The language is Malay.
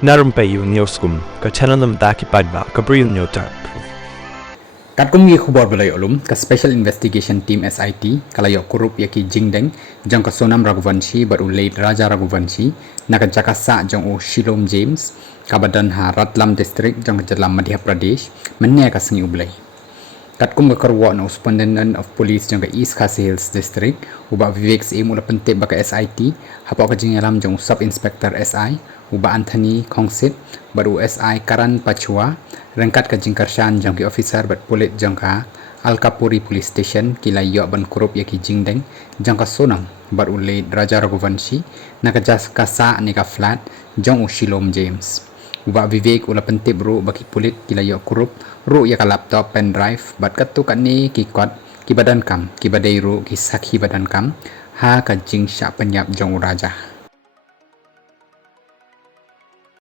Na Rympei U ka channel namta ki paidbah ka Bri U Hynñiewtrep. Katkum gi khubor belai ulum ka Special Investigation Team SIT kalayo kurup iaki jingdeng jong ka Sonam Raghuvanshi baru late Raja Raghuvanshi naka jakasa jong Shilom James kabadan ha Ratlam District jong ka Jatlam Madhya Pradesh mynne ka sengi ublai. Katkum ka karwa na Superintendent of Police jong ka East Khasi Hills District uba Vivek im ula pentip baka SIT hapo ka jingalam jong Sub Inspector SI uba Anthony Khongsit baru SI Karan Pachua rangkat ka Kyrshan jong ki officer bat pulit jong ka Alkapuri Police Station kila yo ban kurup yaki jingdeng jong ka Sonam baru late Raja Raghuvanshi nakajas kasa ni ka flat jong Shilom James uba Vivek ula pentip ru baki pulit kila yo kurup ru ya ka laptop pen drive bat katu kan ni ki kot ki badan kam ki badai ru ki sakhi badan kam ha ka jingsha penyap jong raja.